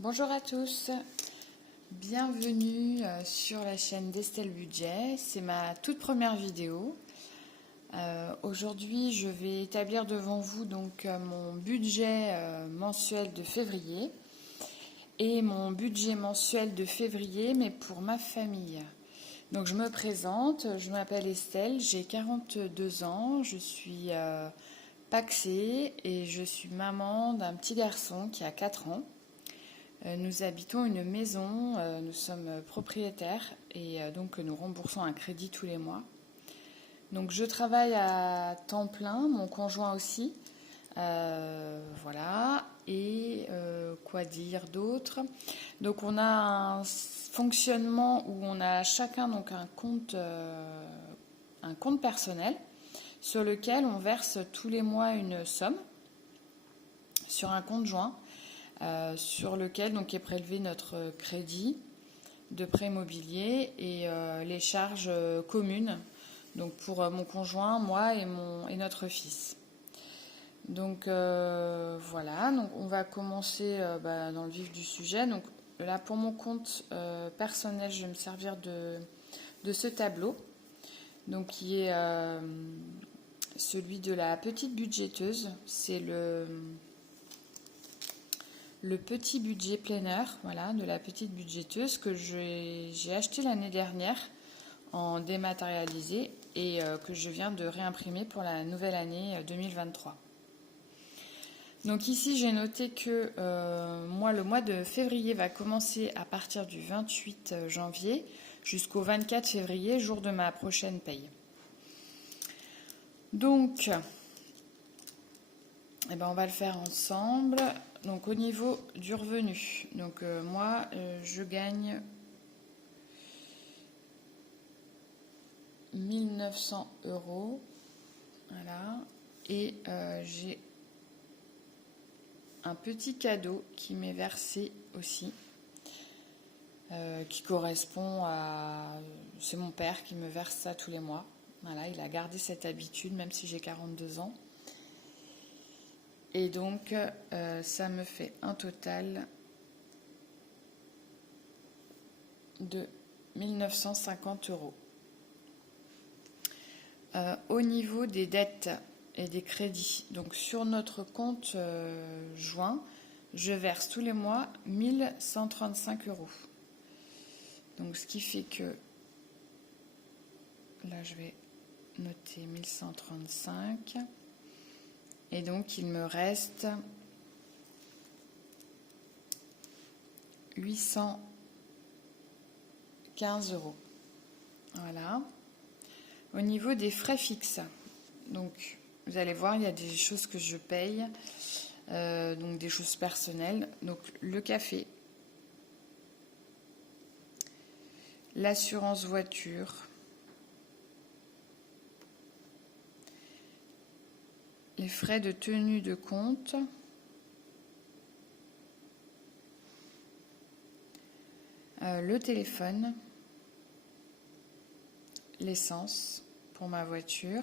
Bonjour à tous, bienvenue sur la chaîne d'Estelle Budget. C'est ma toute première vidéo. Aujourd'hui, je vais établir devant vous mon budget mensuel de février et mon budget mensuel de février, mais pour ma famille. Donc je me présente, je m'appelle Estelle, j'ai 42 ans, je suis pacsée et je suis maman d'un petit garçon qui a 4 ans. Nous habitons une maison, nous sommes propriétaires et donc nous remboursons un crédit tous les mois. Donc je travaille à temps plein, mon conjoint aussi. Voilà. Et quoi dire d'autre? Donc on a un fonctionnement où on a chacun donc un compte personnel sur lequel on verse tous les mois une somme sur un compte joint. Sur lequel donc est prélevé notre crédit de prêt immobilier et les charges communes donc pour mon conjoint, moi et notre fils. Donc voilà, donc on va commencer dans le vif du sujet. Donc là pour mon compte personnel, je vais me servir de ce tableau, donc qui est celui de la petite budgéteuse. C'est le petit budget planner, voilà, de la petite budgéteuse que j'ai acheté l'année dernière en dématérialisé et que je viens de réimprimer pour la nouvelle année 2023. Donc ici j'ai noté que le mois de février va commencer à partir du 28 janvier jusqu'au 24 février, jour de ma prochaine paye. Donc, on va le faire ensemble. Donc au niveau du revenu, donc moi je gagne 1900 €, voilà, et j'ai un petit cadeau qui m'est versé aussi, qui correspond à... C'est mon père qui me verse ça tous les mois. Voilà, il a gardé cette habitude même si j'ai 42 ans. Et donc, ça me fait un total de 1950 €. Au niveau des dettes et des crédits, donc sur notre compte joint, je verse tous les mois 1135 €. Donc, ce qui fait que, là, je vais noter 1135. Et donc, il me reste 815 €. Voilà. Au niveau des frais fixes, donc vous allez voir, il y a des choses que je paye, donc des choses personnelles. Donc le café, l'assurance voiture, les frais de tenue de compte, le téléphone, l'essence pour ma voiture,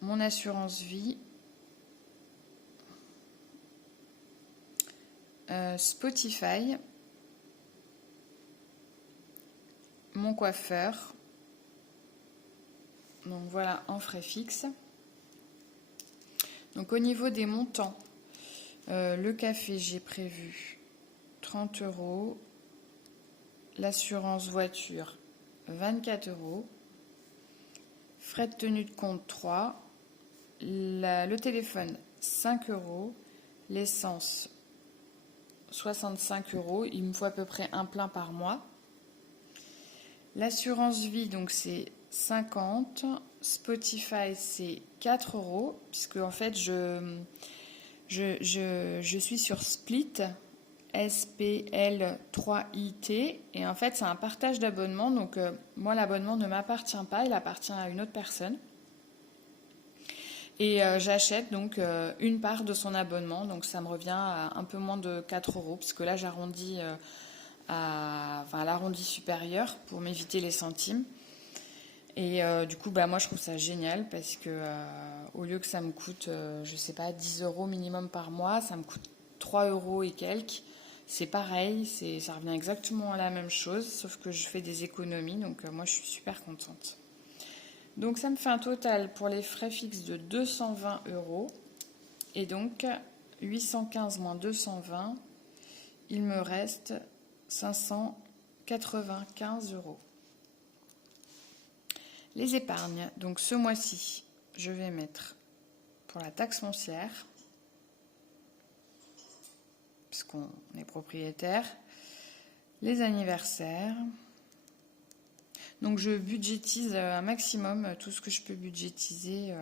mon assurance vie, Spotify, mon coiffeur. Donc voilà, en frais fixes. Donc au niveau des montants, le café, j'ai prévu 30 €, l'assurance voiture 24 €, frais de tenue de compte 3, le téléphone 5 €, l'essence 65 €, il me faut à peu près un plein par mois. L'assurance vie, donc c'est 50, Spotify c'est 4 €, puisque en fait je suis sur Split, SPL3IT, et en fait c'est un partage d'abonnement, donc moi l'abonnement ne m'appartient pas, il appartient à une autre personne. Et j'achète donc une part de son abonnement, donc ça me revient à un peu moins de 4 €, puisque là j'arrondis à l'arrondi supérieur pour m'éviter les centimes. Et du coup, moi je trouve ça génial parce que au lieu que ça me coûte, je sais pas, 10 € minimum par mois, ça me coûte 3 euros et quelques. C'est pareil, ça revient exactement à la même chose, sauf que je fais des économies, donc moi je suis super contente. Donc ça me fait un total pour les frais fixes de 220 euros. Et donc 815 moins 220, il me reste 595 euros. Les épargnes, donc ce mois-ci, je vais mettre pour la taxe foncière, puisqu'on est propriétaire, les anniversaires. Donc je budgétise un maximum tout ce que je peux budgétiser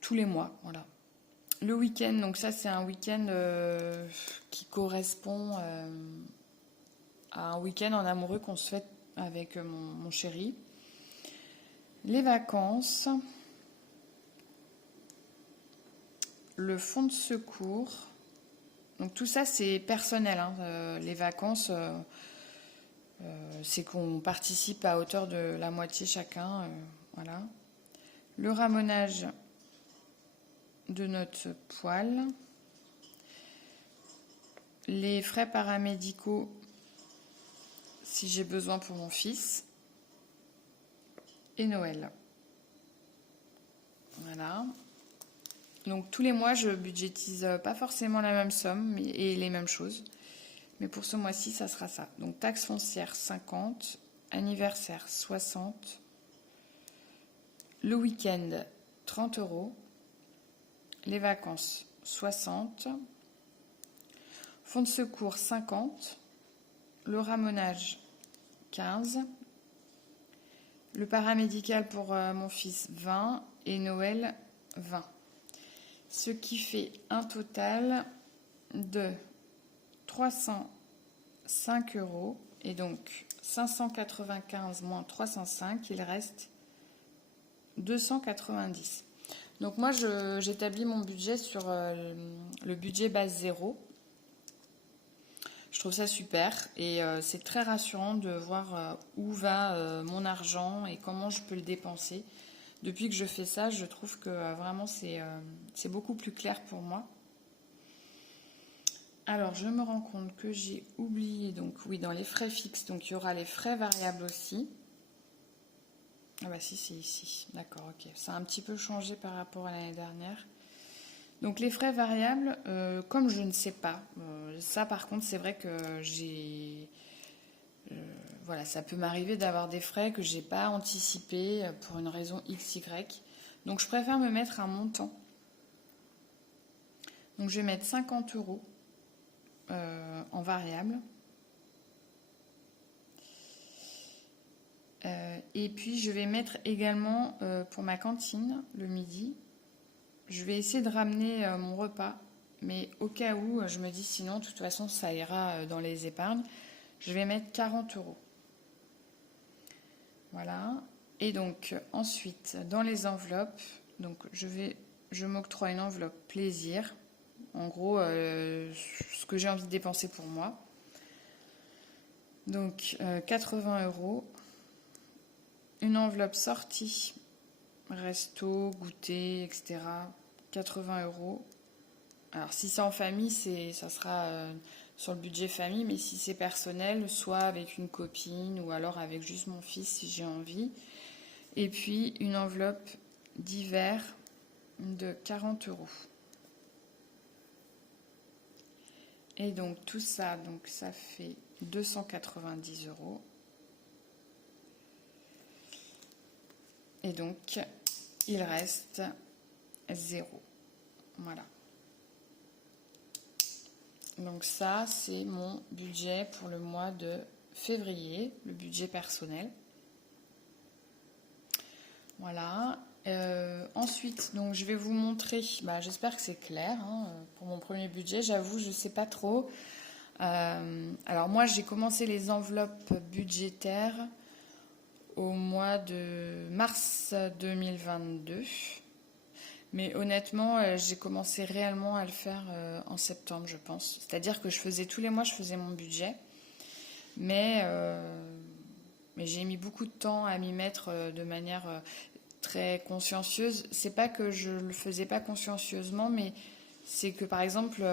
tous les mois. Voilà. Le week-end, donc ça c'est un week-end qui correspond à un week-end en amoureux qu'on se fait avec mon chéri. Les vacances, le fonds de secours. Donc tout ça c'est personnel. Les vacances, c'est qu'on participe à hauteur de la moitié chacun. Voilà. Le ramonage de notre poêle. Les frais paramédicaux si j'ai besoin pour mon fils. Et Noël. Voilà. Donc tous les mois, je budgétise pas forcément la même somme et les mêmes choses. Mais pour ce mois-ci, ça sera ça. Donc taxe foncière 50, anniversaire 60, le week-end 30 euros, les vacances 60, fonds de secours 50, le ramonage 15, le paramédical pour mon fils 20 et Noël 20. Ce qui fait un total de 305 euros. Et donc 595 moins 305, il reste 290. Donc moi, j'établis mon budget sur le budget base 0. Je trouve ça super et c'est très rassurant de voir où va mon argent et comment je peux le dépenser. Depuis que je fais ça, je trouve que vraiment c'est beaucoup plus clair pour moi. Alors, je me rends compte que j'ai oublié, donc oui, dans les frais fixes, donc il y aura les frais variables aussi. Ah bah si, c'est ici. D'accord, ok. Ça a un petit peu changé par rapport à l'année dernière. Donc les frais variables, comme je ne sais pas, ça par contre c'est vrai que voilà, ça peut m'arriver d'avoir des frais que j'ai pas anticipés pour une raison XY. Donc je préfère me mettre un montant. Donc je vais mettre 50 euros en variable. Et puis je vais mettre également pour ma cantine le midi. Je vais essayer de ramener mon repas, mais au cas où, je me dis sinon, de toute façon, ça ira dans les épargnes. Je vais mettre 40 euros. Voilà. Et donc, ensuite, dans les enveloppes, donc je m'octroie une enveloppe plaisir. En gros, ce que j'ai envie de dépenser pour moi. Donc, 80 euros. Une enveloppe sortie, resto, goûter, etc. 80 euros. Alors si c'est en famille, ça sera sur le budget famille, mais si c'est personnel, soit avec une copine ou alors avec juste mon fils si j'ai envie. Et puis une enveloppe d'hiver de 40 euros. Et donc tout ça, donc ça fait 290 euros. Et donc il reste 0. Voilà. Donc ça, c'est mon budget pour le mois de février, le budget personnel. Voilà. Ensuite, donc je vais vous montrer, j'espère que c'est clair pour mon premier budget. J'avoue, je ne sais pas trop. Alors moi, j'ai commencé les enveloppes budgétaires au mois de mars 2022. Mais honnêtement, j'ai commencé réellement à le faire en septembre, je pense. C'est-à-dire que tous les mois, je faisais mon budget. Mais j'ai mis beaucoup de temps à m'y mettre de manière très consciencieuse. C'est pas que je le faisais pas consciencieusement, mais c'est que par exemple,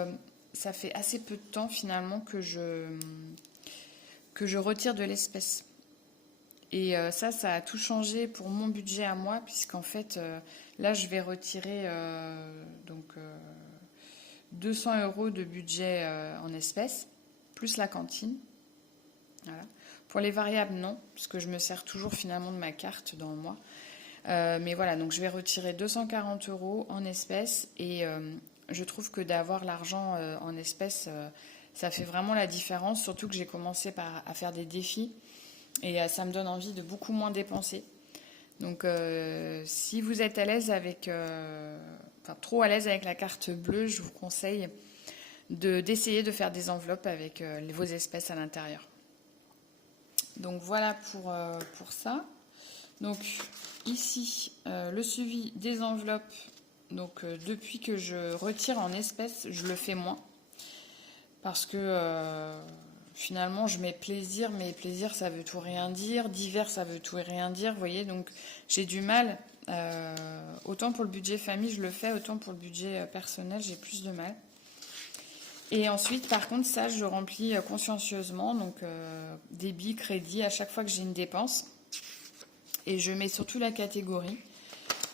ça fait assez peu de temps finalement que je retire de l'espèce. Et ça a tout changé pour mon budget à moi, puisqu'en fait, là, je vais retirer 200 euros de budget en espèces, plus la cantine. Voilà. Pour les variables, non, parce que je me sers toujours finalement de ma carte dans le mois. Mais voilà, donc je vais retirer 240 euros en espèces et je trouve que d'avoir l'argent en espèces, ça fait vraiment la différence, surtout que j'ai commencé à faire des défis et ça me donne envie de beaucoup moins dépenser. Donc si vous êtes à l'aise avec, trop à l'aise avec la carte bleue, je vous conseille d'essayer de faire des enveloppes avec vos espèces à l'intérieur. Donc voilà pour ça. Donc ici, le suivi des enveloppes. Donc depuis que je retire en espèces, je le fais moins. Parce que finalement, je mets plaisir, mais plaisir, ça veut tout rien dire. Divers, ça veut tout et rien dire. Vous voyez, donc j'ai du mal. Autant pour le budget famille, je le fais. Autant pour le budget personnel, j'ai plus de mal. Et ensuite, par contre, ça, je remplis consciencieusement. Donc débit, crédit, à chaque fois que j'ai une dépense. Et je mets surtout la catégorie.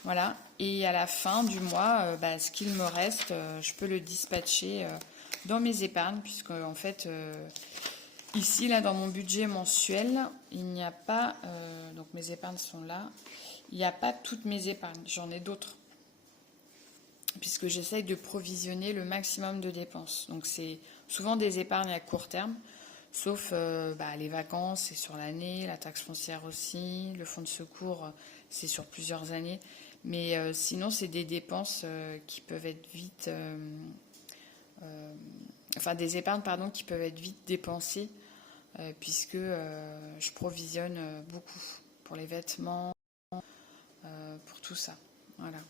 Voilà. Et à la fin du mois, ce qu'il me reste, je peux le dispatcher dans mes épargnes, puisque en fait, ici, là, dans mon budget mensuel, il n'y a pas, donc mes épargnes sont là, il n'y a pas toutes mes épargnes, j'en ai d'autres, puisque j'essaye de provisionner le maximum de dépenses. Donc c'est souvent des épargnes à court terme, sauf les vacances, c'est sur l'année, la taxe foncière aussi, le fonds de secours, c'est sur plusieurs années. Mais sinon, c'est des dépenses qui peuvent être vite... des épargnes, pardon, qui peuvent être vite dépensées, puisque je provisionne beaucoup pour les vêtements, pour tout ça. Voilà.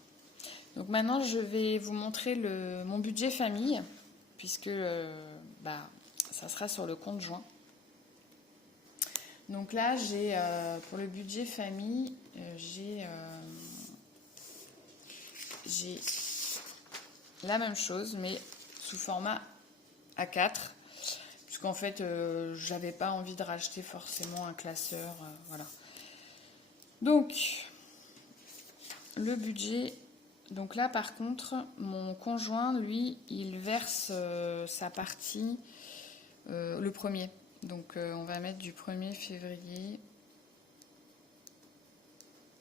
Donc maintenant, je vais vous montrer mon budget famille, puisque ça sera sur le compte joint. Donc là, j'ai pour le budget famille, j'ai la même chose, mais sous format A4, puisqu'en fait, j'avais pas envie de racheter forcément un classeur, voilà. Donc, le budget. Donc là, par contre, mon conjoint, lui, il verse sa partie le 1er. Donc, on va mettre du 1er février.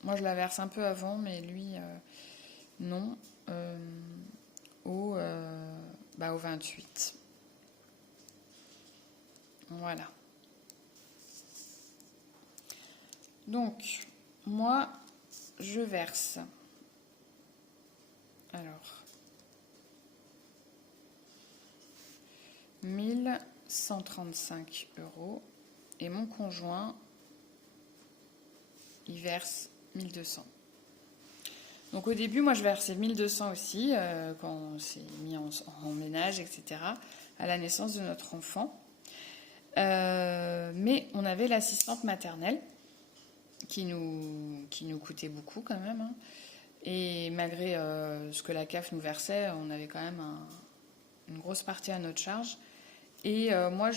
Moi, je la verse un peu avant, mais lui, non. Au 28. Voilà. Donc, moi, je verse. Alors, 1135 euros. Et mon conjoint, il verse 1200. Donc au début, moi je versais 1200 aussi, quand on s'est mis en ménage, etc., à la naissance de notre enfant. Mais on avait l'assistante maternelle, qui nous coûtait beaucoup quand même. Hein. Et malgré ce que la CAF nous versait, on avait quand même une grosse partie à notre charge. Et moi,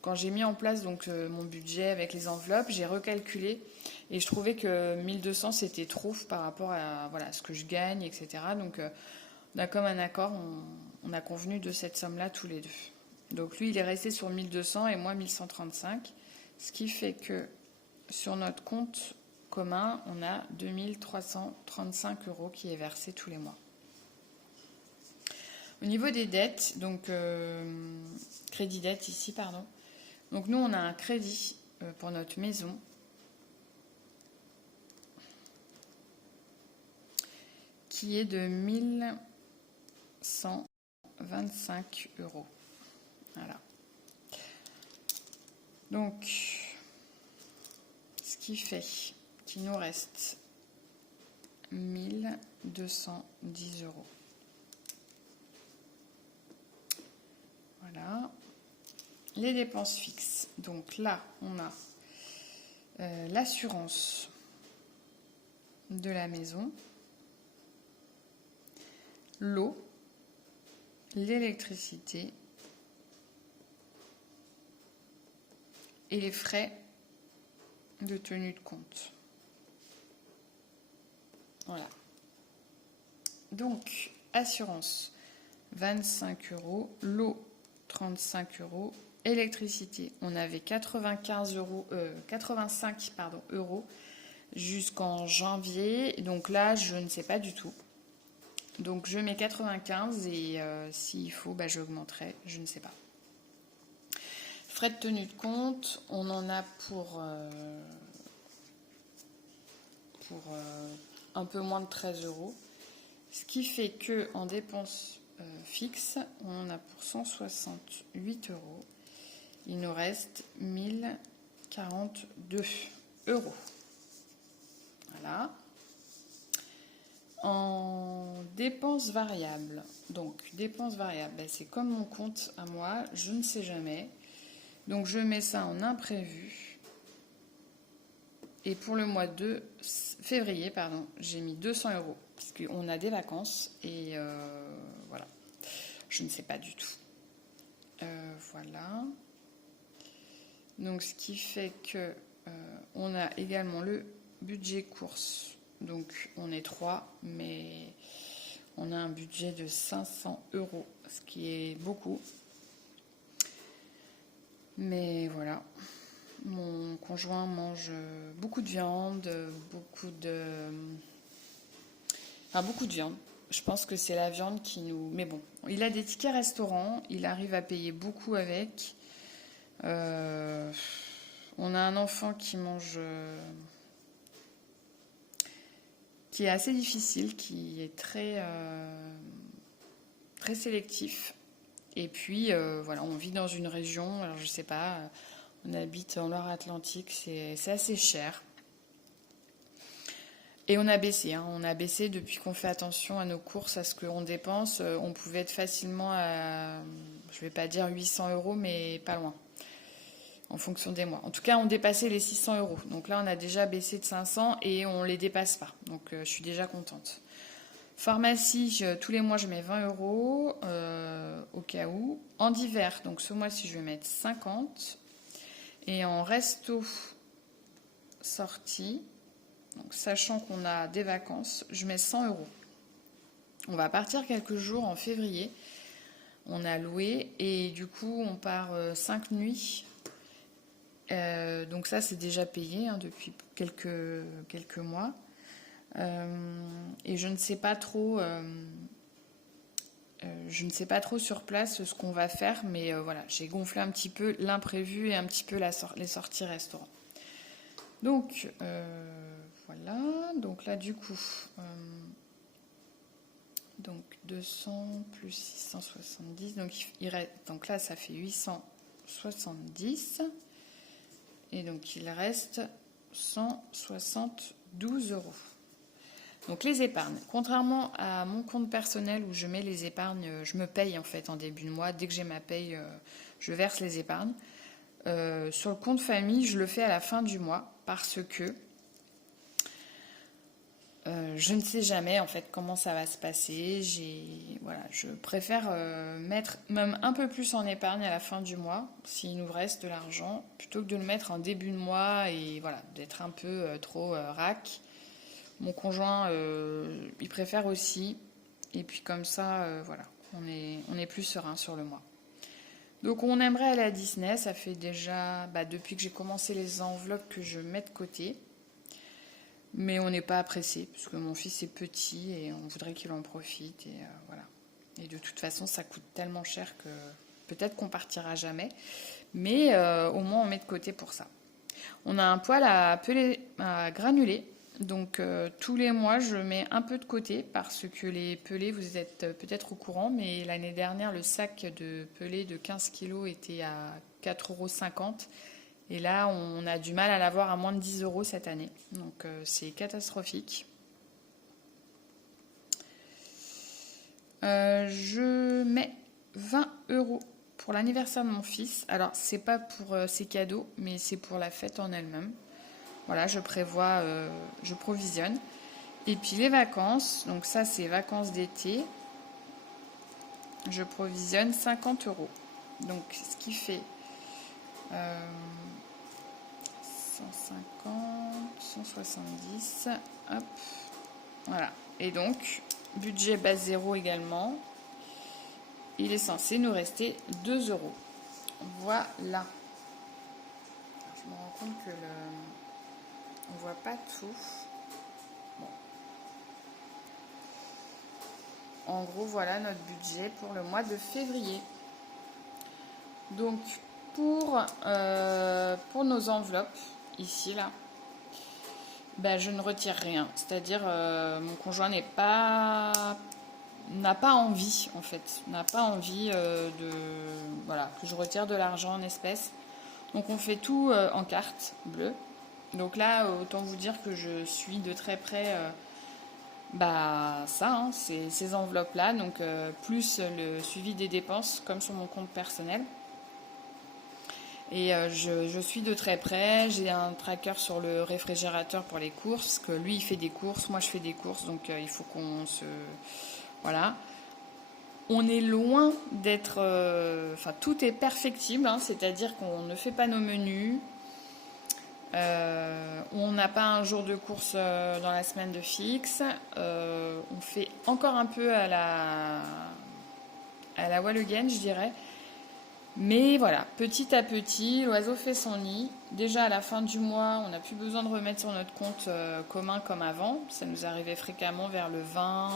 quand j'ai mis en place donc mon budget avec les enveloppes, j'ai recalculé et je trouvais que 1200 c'était trop par rapport à ce que je gagne, etc. Donc on a comme un accord, on a convenu de cette somme-là tous les deux. Donc lui il est resté sur 1200 et moi 1135, ce qui fait que sur notre compte commun, on a 2335 euros qui est versé tous les mois. Au niveau des dettes, donc crédit dette ici, pardon. Donc nous, on a un crédit pour notre maison qui est de 1125 euros. Voilà. Donc, ce qui fait qu'il nous reste 1210 euros. Voilà. Les dépenses fixes. Donc là, on a l'assurance de la maison, l'eau, l'électricité et les frais de tenue de compte. Voilà. Donc, assurance, 25 €, l'eau, 35 €, électricité, on avait 85 € jusqu'en janvier, donc là, je ne sais pas du tout. Donc, je mets 95 et s'il faut, j'augmenterai, je ne sais pas. Frais de tenue de compte, on en a pour un peu moins de 13 €. Ce qui fait qu'en dépenses fixes, on en a pour 168 €. Il nous reste 1042 €. Voilà. En dépenses variables, donc dépenses variables, c'est comme mon compte à moi, je ne sais jamais. Donc je mets ça en imprévu. Et pour le mois de février, j'ai mis 200 €. Parce qu'on a des vacances et voilà. Je ne sais pas du tout. Voilà. Donc ce qui fait que on a également le budget course. Donc on est 3, mais on a un budget de 500 €, ce qui est beaucoup. Mais voilà. Mon conjoint mange beaucoup de viande, beaucoup de viande. Je pense que c'est la viande qui nous... Mais bon, il a des tickets restaurants, il arrive à payer beaucoup avec. On a un enfant qui mange... qui est assez difficile, qui est très sélectif. Et puis, voilà, on vit dans une région, alors je sais pas, on habite en Loire-Atlantique, c'est assez cher. Et on a baissé depuis qu'on fait attention à nos courses, à ce qu'on dépense. On pouvait être facilement à, je vais pas dire 800 €, mais pas loin, en fonction des mois. En tout cas, on dépassait les 600 €. Donc là, on a déjà baissé de 500 et on les dépasse pas. Donc je suis déjà contente. Pharmacie, tous les mois, je mets 20 € au cas où. En divers, donc ce mois-ci, je vais mettre 50. Et en resto sortie, donc sachant qu'on a des vacances, je mets 100 €. On va partir quelques jours en février. On a loué et du coup, on part 5 nuits. Donc ça, c'est déjà payé depuis quelques mois. Et je ne sais pas trop sur place ce qu'on va faire, mais voilà, j'ai gonflé un petit peu l'imprévu et un petit peu les sorties restaurants. Donc voilà, donc là du coup donc 200 plus 670, donc là ça fait 870 et donc il reste 172 €. Donc les épargnes, contrairement à mon compte personnel où je mets les épargnes, je me paye en fait en début de mois. Dès que j'ai ma paye, je verse les épargnes. Sur le compte famille, je le fais à la fin du mois parce que je ne sais jamais en fait comment ça va se passer. Je préfère mettre même un peu plus en épargne à la fin du mois s'il nous reste de l'argent plutôt que de le mettre en début de mois et voilà, d'être un peu trop rack. Mon conjoint, il préfère aussi. Et puis comme ça, voilà, on est plus serein sur le mois. Donc on aimerait aller à Disney. Ça fait déjà, depuis que j'ai commencé les enveloppes que je mets de côté. Mais on n'est pas pressé, parce que mon fils est petit et on voudrait qu'il en profite. Et voilà. Et de toute façon, ça coûte tellement cher que peut-être qu'on partira jamais. Mais au moins, on met de côté pour ça. On a un poêle à granuler. Donc tous les mois, je mets un peu de côté parce que les pelés, vous êtes peut-être au courant, mais l'année dernière, le sac de pelés de 15 kg était à 4,50 €. Et là, on a du mal à l'avoir à moins de 10 € cette année. Donc c'est catastrophique. Je mets 20 € pour l'anniversaire de mon fils. Alors, c'est pas pour ses cadeaux, mais c'est pour la fête en elle-même. Voilà, je provisionne. Et puis les vacances, donc ça c'est vacances d'été. je provisionne 50 €. Donc, ce qui fait 150, 170, hop, voilà. Et donc, budget base 0 également. Il est censé nous rester 2 €. Voilà. Je me rends compte que on voit pas tout. Bon. En gros, voilà notre budget pour le mois de février. Donc, pour nos enveloppes, ici, là, ben, je ne retire rien. C'est-à-dire, mon conjoint n'a pas envie, en fait. N'a pas envie voilà, que je retire de l'argent en espèces. Donc, on fait tout en carte bleue. Donc là, autant vous dire que je suis de très près ça, hein, ces enveloppes-là. Donc, plus le suivi des dépenses, comme sur mon compte personnel. Et je suis de très près. J'ai un tracker sur le réfrigérateur pour les courses, que lui, il fait des courses, moi, je fais des courses. Donc, il faut qu'on se... Voilà. On est loin d'être... tout est perfectible, hein, c'est-à-dire qu'on ne fait pas nos menus. On n'a pas un jour de course dans la semaine de fixe. On fait encore un peu à la wall again, je dirais. Mais voilà, petit à petit, l'oiseau fait son nid. Déjà à la fin du mois, on n'a plus besoin de remettre sur notre compte commun comme avant. Ça nous arrivait fréquemment vers le 20,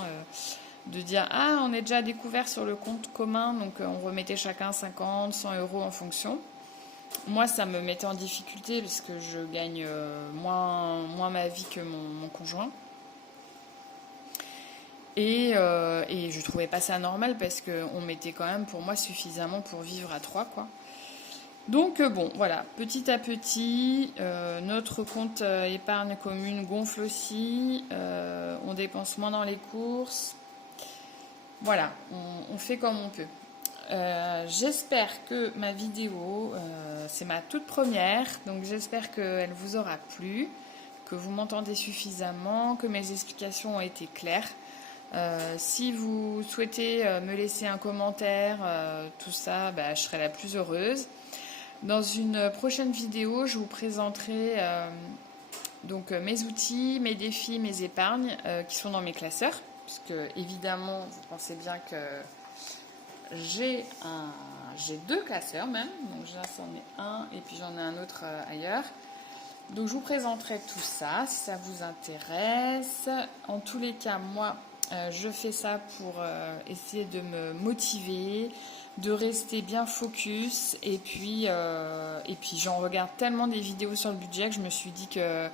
de dire « Ah, on est déjà découvert sur le compte commun », donc on remettait chacun 50, 100 € en fonction. Moi, ça me mettait en difficulté parce que je gagne moins ma vie que mon conjoint. Et je trouvais pas ça normal parce qu'on mettait quand même pour moi suffisamment pour vivre à 3, quoi. Donc bon, voilà, petit à petit, notre compte épargne commune gonfle aussi, on dépense moins dans les courses. Voilà, on fait comme on peut. J'espère que ma vidéo, c'est ma toute première, donc j'espère qu'elle vous aura plu, que vous m'entendez suffisamment, que mes explications ont été claires. Si vous souhaitez me laisser un commentaire, tout ça, je serai la plus heureuse. Dans une prochaine vidéo, je vous présenterai donc mes outils, mes défis, mes épargnes qui sont dans mes classeurs, puisque évidemment, vous pensez bien que j'ai 2 classeurs même, donc là c'en est un et puis j'en ai un autre ailleurs. Donc je vous présenterai tout ça si ça vous intéresse. En tous les cas, moi je fais ça pour essayer de me motiver, de rester bien focus et puis j'en regarde tellement des vidéos sur le budget que je me suis dit que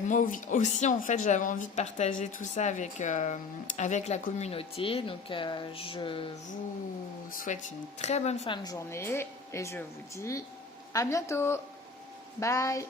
moi aussi en fait j'avais envie de partager tout ça avec la communauté. Donc je vous souhaite une très bonne fin de journée et je vous dis à bientôt. Bye.